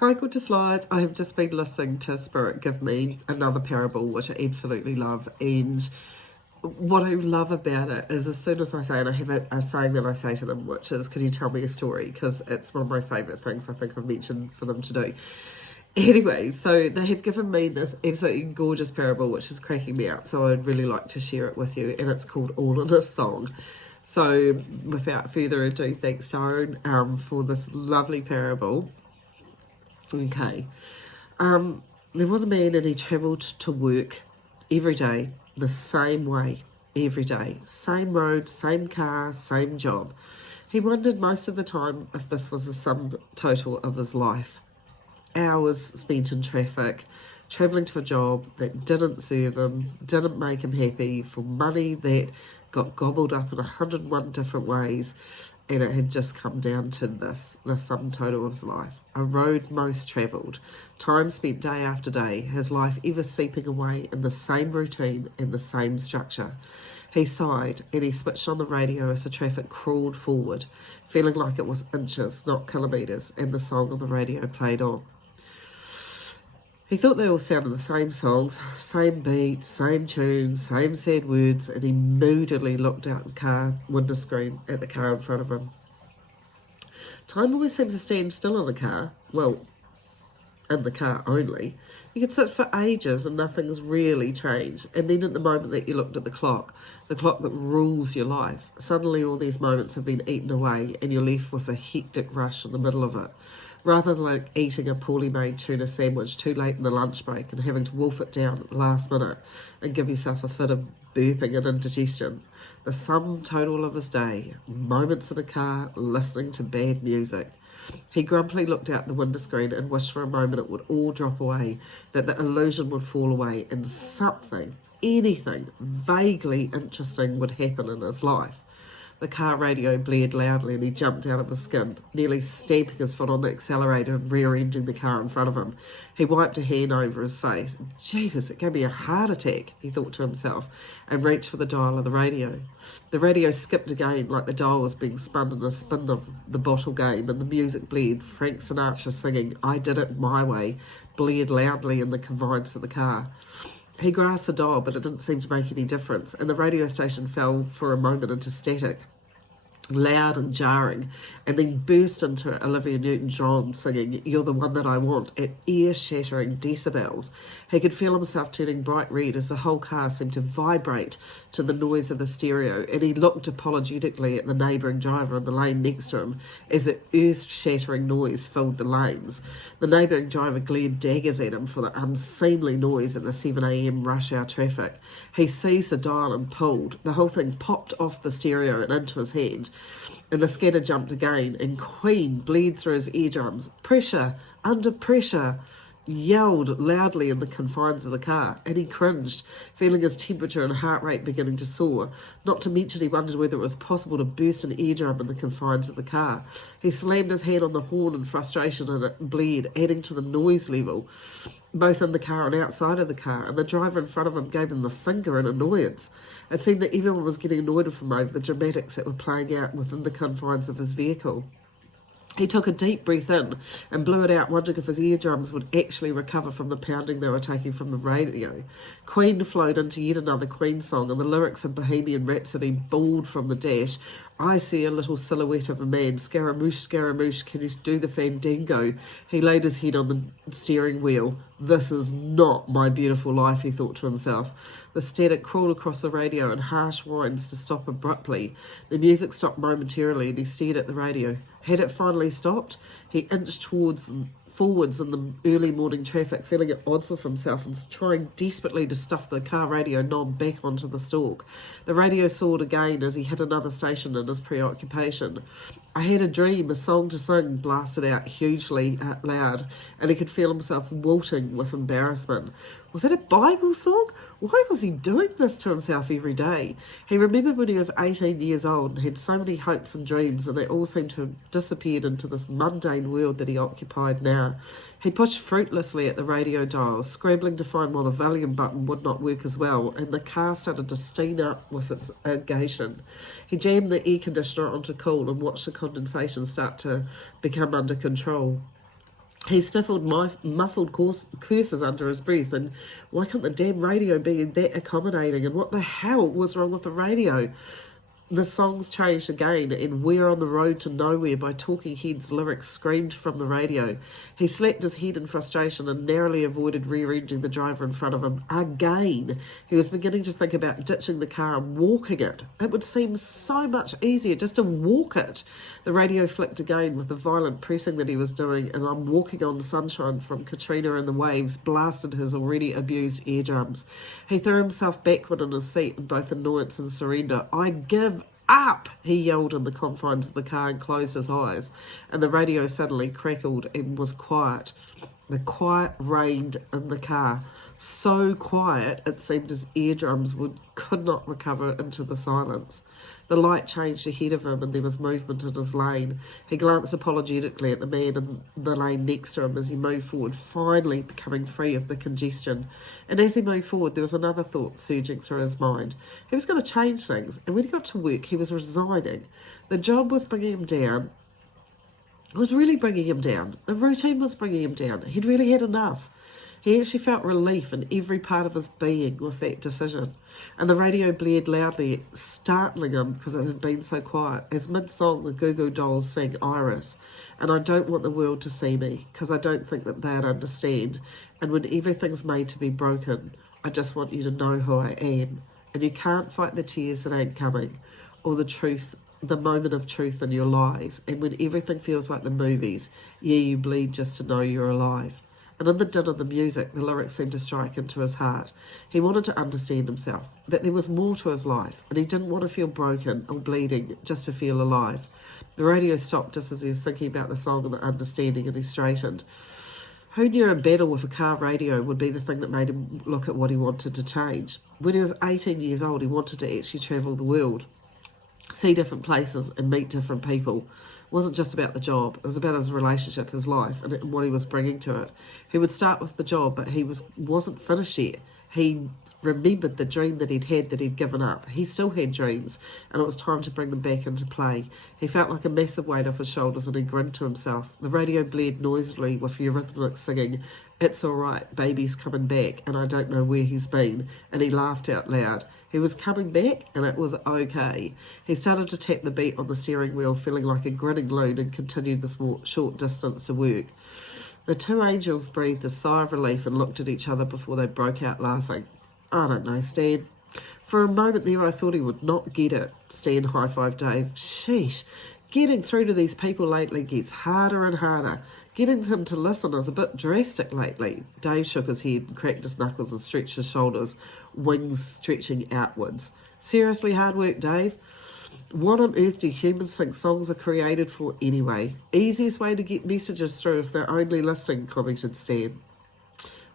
Hi, Gorgeous Lights. I have just been listening to Spirit give me another parable, which I absolutely love. And what I love about it is, as soon as I say, and I have a saying that I say to them, which is, can you tell me a story? Because it's one of my favourite things I think I've mentioned for them to do. Anyway, so they have given me this absolutely gorgeous parable, which is cracking me up. So I'd really like to share it with you. And it's called All in a Song. So without further ado, thanks, Darren, for this lovely parable. Okay. There was a man and he travelled to work every day, the same way, every day. Same road, same car, same job. He wondered most of the time if this was the sum total of his life. Hours spent in traffic, travelling to a job that didn't serve him, didn't make him happy, for money that got gobbled up in 101 different ways, and it had just come down to this, the sum total of his life. A road most travelled, time spent day after day, his life ever seeping away in the same routine and the same structure. He sighed and he switched on the radio as the traffic crawled forward, feeling like it was inches, not kilometres, and the song on the radio played on. He thought they all sounded the same songs, same beats, same tunes, same sad words, and he moodily looked out the car window screen at the car in front of him. Time always seems to stand still in the car. Well, in the car only. You can sit for ages and nothing's really changed. And then at the moment that you looked at the clock that rules your life, suddenly all these moments have been eaten away and you're left with a hectic rush in the middle of it. Rather than like eating a poorly made tuna sandwich too late in the lunch break and having to wolf it down at the last minute and give yourself a fit of burping and indigestion. The sum total of his day, moments in a car, listening to bad music. He grumpily looked out the window screen and wished for a moment it would all drop away, that the illusion would fall away and something, anything vaguely interesting would happen in his life. The car radio blared loudly and he jumped out of his skin, nearly stamping his foot on the accelerator and rear-ending the car in front of him. He wiped a hand over his face. Jeepers, it gave me a heart attack, he thought to himself, and reached for the dial of the radio. The radio skipped again like the dial was being spun in a spin of the bottle game, and the music blared. Frank Sinatra singing I Did It My Way blared loudly in the confines of the car. He grasped the dial, but it didn't seem to make any difference, and the radio station fell for a moment into static, loud and jarring, and then burst into Olivia Newton-John singing You're the One That I Want at ear-shattering decibels. He could feel himself turning bright red as the whole car seemed to vibrate to the noise of the stereo, and he looked apologetically at the neighbouring driver in the lane next to him as the earth-shattering noise filled the lanes. The neighbouring driver glared daggers at him for the unseemly noise at the 7 a.m. rush hour traffic. He seized the dial and pulled. The whole thing popped off the stereo and into his hand, and the scatter jumped again, and Queen bled through his eardrums. Pressure, under pressure, yelled loudly in the confines of the car, and he cringed, feeling his temperature and heart rate beginning to soar. Not to mention he wondered whether it was possible to burst an eardrum in the confines of the car. He slammed his hand on the horn in frustration, and it bled, adding to the noise level, both in the car and outside of the car, and the driver in front of him gave him the finger in annoyance. It seemed that everyone was getting annoyed with him over the dramatics that were playing out within the confines of his vehicle. He took a deep breath in and blew it out, wondering if his eardrums would actually recover from the pounding they were taking from the radio. Queen flowed into yet another Queen song, and the lyrics of Bohemian Rhapsody bawled from the dash. I see a little silhouette of a man. Scaramouche, Scaramouche, can you do the fandango? He laid his head on the steering wheel. This is not my beautiful life, he thought to himself. The static crawled across the radio in harsh whines to stop abruptly. The music stopped momentarily and he stared at the radio. Had it finally stopped? He inched forwards in the early morning traffic, feeling at odds with himself and trying desperately to stuff the car radio knob back onto the stalk. The radio soared again as he hit another station in his preoccupation. I had a dream, a song to sing, blasted out hugely loud, and he could feel himself wilting with embarrassment. Was it a Bible song? Why was he doing this to himself every day? He remembered when he was 18 years old and had so many hopes and dreams, and they all seemed to have disappeared into this mundane world that he occupied now. He pushed fruitlessly at the radio dial, scrambling to find why the volume button would not work as well, and the car started to steam up with its irrigation. He jammed the air conditioner onto cool and watched the condensation start to become under control. He stifled muffled curses under his breath, and why couldn't the damn radio be that accommodating? And what the hell was wrong with the radio? The songs changed again, and We're on the Road to Nowhere by Talking Heads lyrics screamed from the radio. He slapped his head in frustration and narrowly avoided rear-ending the driver in front of him again. He was beginning to think about ditching the car and walking it. It would seem so much easier just to walk it. The radio flicked again with the violent pressing that he was doing, and I'm Walking on Sunshine from Katrina and the Waves blasted his already abused eardrums. He threw himself backward in his seat in both annoyance and surrender. I give up, he yelled in the confines of the car and closed his eyes, and the radio suddenly crackled and was quiet. The quiet reigned in the car, so quiet it seemed his eardrums could not recover into the silence. The light changed ahead of him and there was movement in his lane. He glanced apologetically at the man in the lane next to him as he moved forward, finally becoming free of the congestion. And as he moved forward, there was another thought surging through his mind. He was going to change things, and when he got to work, he was resigning. The job was bringing him down. It was really bringing him down. The routine was bringing him down. He'd really had enough. He actually felt relief in every part of his being with that decision. And the radio blared loudly, startling him because it had been so quiet. As mid-song, the Goo Goo Dolls sang Iris. And I don't want the world to see me because I don't think that they'd understand. And when everything's made to be broken, I just want you to know who I am. And you can't fight the tears that ain't coming or the truth, the moment of truth in your lies. And when everything feels like the movies, yeah, you bleed just to know you're alive. And in the din of the music, the lyrics seemed to strike into his heart. He wanted to understand himself, that there was more to his life, and he didn't want to feel broken or bleeding just to feel alive. The radio stopped just as he was thinking about the song and the understanding, and he straightened. Who knew a battle with a car radio would be the thing that made him look at what he wanted to change? When he was 18 years old, he wanted to actually travel the world, see different places and meet different people. It wasn't just about the job. It was about his relationship, his life, and what he was bringing to it. He would start with the job, but he wasn't finished yet. He remembered the dream that he'd given up. He still had dreams, and it was time to bring them back into play. He felt like a massive weight off his shoulders, and he grinned to himself. The radio blared noisily with eurythmic singing, "It's all right, baby's coming back, and I don't know where he's been," and he laughed out loud. He was coming back, and it was okay. He started to tap the beat on the steering wheel, feeling like a grinning loon, and continued the short distance to work. The two angels breathed a sigh of relief and looked at each other before they broke out laughing. "I don't know, Stan." For a moment there I thought he would not get it. Stan high-fived Dave. "Sheesh, getting through to these people lately gets harder and harder. Getting them to listen is a bit drastic lately." Dave shook his head and cracked his knuckles and stretched his shoulders, wings stretching outwards. "Seriously hard work, Dave? What on earth do humans think songs are created for anyway? Easiest way to get messages through if they're only listening," commented Stan.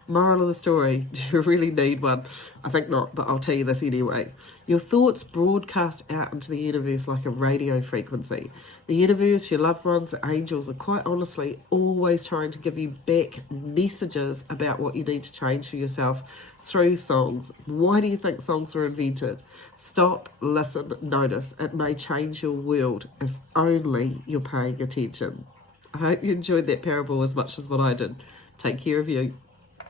Moral of the story, do you really need one? I think not, but I'll tell you this anyway. Your thoughts broadcast out into the universe like a radio frequency. The universe, your loved ones, angels are quite honestly always trying to give you back messages about what you need to change for yourself through songs. Why do you think songs were invented? Stop, listen, notice. It may change your world if only you're paying attention. I hope you enjoyed that parable as much as what I did. Take care of you.